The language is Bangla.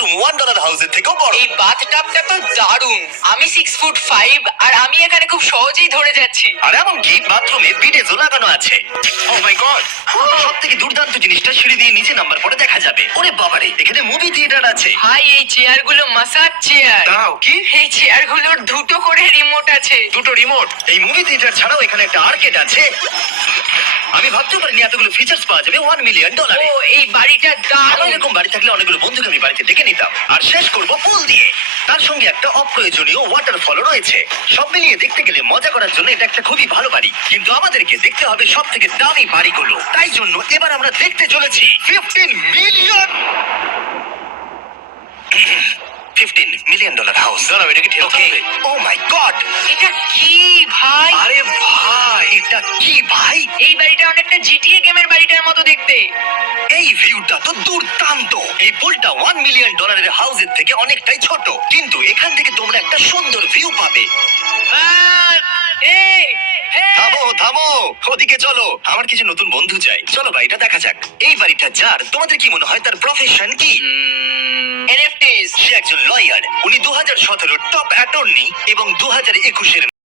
বাথরুম $1 হাউসের থেকেও বড়। এই বাথটাবটা তো দারুণ। আমি 6'5" আর আমি এখানে খুব সহজেই ধরে যাচ্ছি। আর এমনকি বাথরুমে বিডেজও লাগানো আছে। ও মাই গড, সব থেকে দুর্দান্ত জিনিসটা সিঁড়ি দিয়ে নিচে নাম্বার পরে দেখা যাবে। ওরে বাবারে, এখানে মুভি থিয়েটার আছে। ভাই এই চেয়ারগুলো মাসাজ চেয়ার। দাও কি? এই চেয়ারগুলোর দুটো করে রিমোট আছে। দুটো রিমোট। এই মুভি থিয়েটার ছাড়াও এখানে একটা আর্কেড আছে। আমি ভাবতে পারিনি এতগুলো ফিচার্স পাওয়া যাবে $1 মিলিয়ন। ও এই বাড়িটা আমার দারুণ। এরকম বাড়ি থাকলে অনেকগুলো বন্ধুকে আমি বাড়িতে ডেকে নিতাম। আর শেষ করব পুল দিয়ে। তার সঙ্গে একটা অপ্রয়োজনীয় ওয়াটারফলও রয়েছে। সব মিলিয়ে দেখতে গেলে মজা করার জন্য এটা একটা খুবই ভালো বাড়ি, কিন্তু আমাদেরকে দেখতে হবে সব থেকে দামি বাড়িগুলো। তাই জন্য এবার আমরা দেখতে চলেছি $15 মিলিয়ন হাউস। দাঁড়াও, এটা কি ঠেলতে হবে? ও মাই গড, এটা কি ভাই? আরে ভাই, এটা কি ভাই? এই বাড়িটা অনেকটা জিটিএ গেমের বাড়িটার মতো দেখতে। এই ভিউটা তো দুর্দান্ত। এই পুলটা $1 মিলিয়ন হাউসের থেকে অনেকটাই ছোট, কিন্তু এখান থেকে তোমরা একটা সুন্দর ভিউ পাবে। এই থামো থামো, ওদিকে চলো। আমার কিছু নতুন বন্ধু চাই, চলো বাড়িটা দেখা যাক। এই বাড়িটা যার, তোমাদের কি মনে হয় তার প্রফেশন কি? এনএফটিস। সে একজন লয়ার। উনি 2017 টপ অ্যাটর্নি এবং 2021